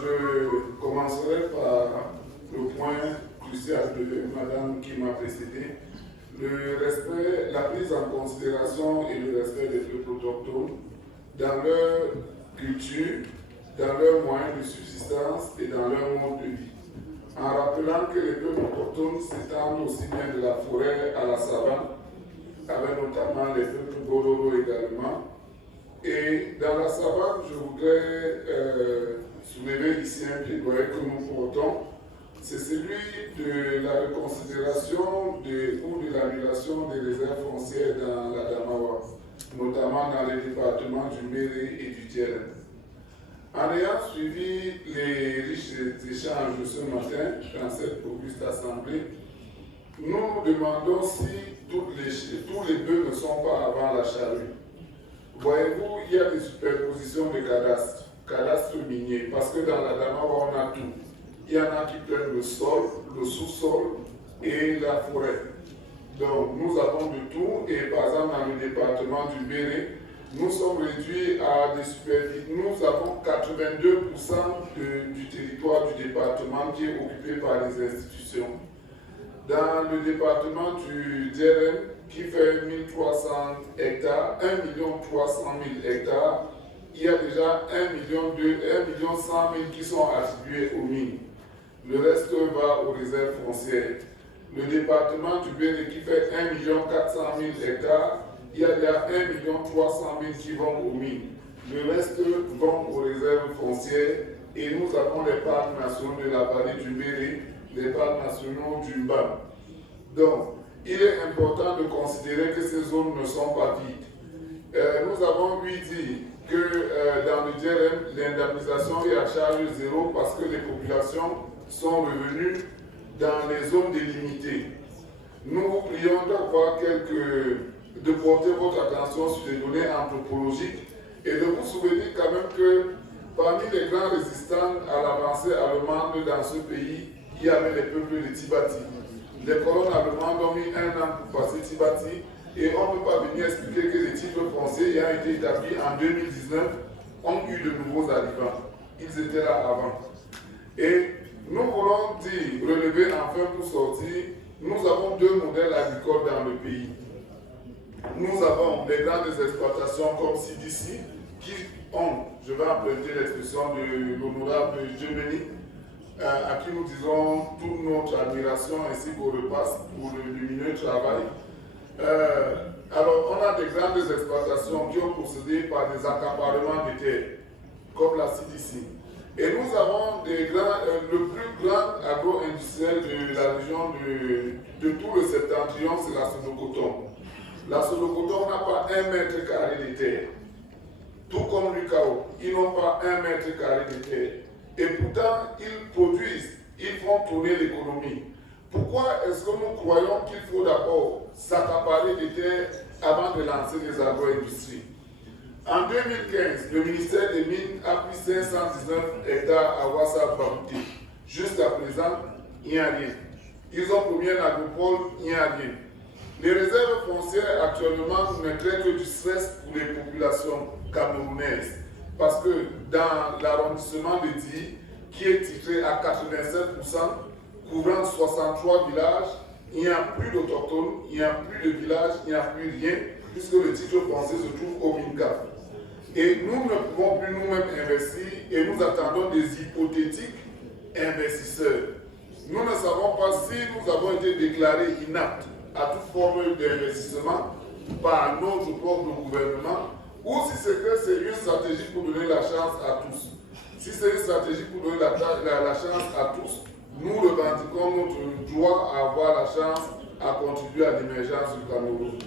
Je commencerai par le point crucial de madame qui m'a précédé. Le respect, la prise en considération et le respect des peuples autochtones dans leur culture, dans leurs moyens de subsistance et dans leur mode de vie. En rappelant que les peuples autochtones s'étendent aussi bien de la forêt à la savane, avec notamment les peuples Bororo également. Et dans la savane, je voudrais soulever ici un plaidoyer que nous portons. C'est celui de la reconsidération ou de l'annulation des réserves foncières dans la Damawa, notamment dans les départements du Méré et du Djeren. En ayant suivi les riches échanges de ce matin dans cette auguste assemblée, nous nous demandons si tous les bœufs ne sont pas avant la charrue. Voyez-vous, il y a des superpositions de cadastres miniers, parce que dans la Damawa, on a tout. Il y en a qui prennent le sol, le sous-sol et la forêt. Donc, nous avons de tout, et par exemple, dans le département du Béré, nous sommes réduits à des superficies. Nous avons 82% du territoire du département qui est occupé par les institutions. Dans le département du Djeren, qui fait 1300 hectares, 1 300 000 hectares, il y a déjà 1 100 000 qui sont attribués aux mines. Le reste va aux réserves foncières. Le département du Bénin qui fait 1 400 000 hectares, il y a déjà 1 300 000 qui vont aux mines. Le reste vont aux réserves foncières et nous avons les parcs nationaux de la vallée du Bénin, les parcs nationaux du Mba. Donc, il est important de considérer que ces zones ne sont pas vides. Nous avons lui dit que dans le Djeren, l'indemnisation est à charge zéro parce que les populations sont revenues dans les zones délimitées. Nous vous prions de porter votre attention sur les données anthropologiques et de vous souvenir quand même que parmi les grands résistants à l'avancée allemande dans ce pays, il y avait les peuples de Tibati. Les colons allemands ont mis 1 an pour passer Tibati et on ne peut pas venir expliquer que les titres fonciers ayant été établis en 2019 ont eu de nouveaux arrivants. Ils étaient là avant. Et nous voulons dire, relever enfin pour sortir, nous avons 2 modèles agricoles dans le pays. Nous avons des grandes exploitations comme CDC qui ont, je vais emprunter l'expression de l'honorable Djemeni, à qui nous disons toute notre admiration ainsi qu'on repasse pour le lumineux travail. Alors, on a des grandes exploitations qui ont procédé par des accaparements de terres, comme la CDC. Et nous avons le plus grand agro-industriel de la région de tout le septentrion, c'est la Sonocoton. La Sonocoton n'a pas 1 mètre carré de terre. Tout comme l'UCAO, ils n'ont pas 1 mètre carré de terre. Et pourtant, ils produisent, ils font tourner l'économie. Pourquoi est-ce que nous croyons qu'il faut d'abord s'accaparer des terres avant de lancer les agro-industries? En 2015, le ministère des Mines a pris 519 hectares à Ouassa-Babouté. Jusqu'à présent, il n'y a rien. Ils ont promis un agropole, il n'y a rien. Les réserves foncières actuellement ne créent que du stress pour les populations camerounaises. Parce que dans l'arrondissement de Di, qui est titré à 87%, couvrant 63 villages, il n'y a plus d'autochtones, il n'y a plus de villages, il n'y a plus rien, puisque le titre foncier se trouve au Minka. Et nous ne pouvons plus nous-mêmes investir et nous attendons des hypothétiques investisseurs. Nous ne savons pas si nous avons été déclarés inaptes à toute forme d'investissement par notre propre gouvernement ou si c'est que c'est une stratégie pour donner la chance à tous. Si c'est une stratégie pour donner la chance à tous, nous revendiquons notre droit à avoir la chance à contribuer à l'émergence du Cameroun.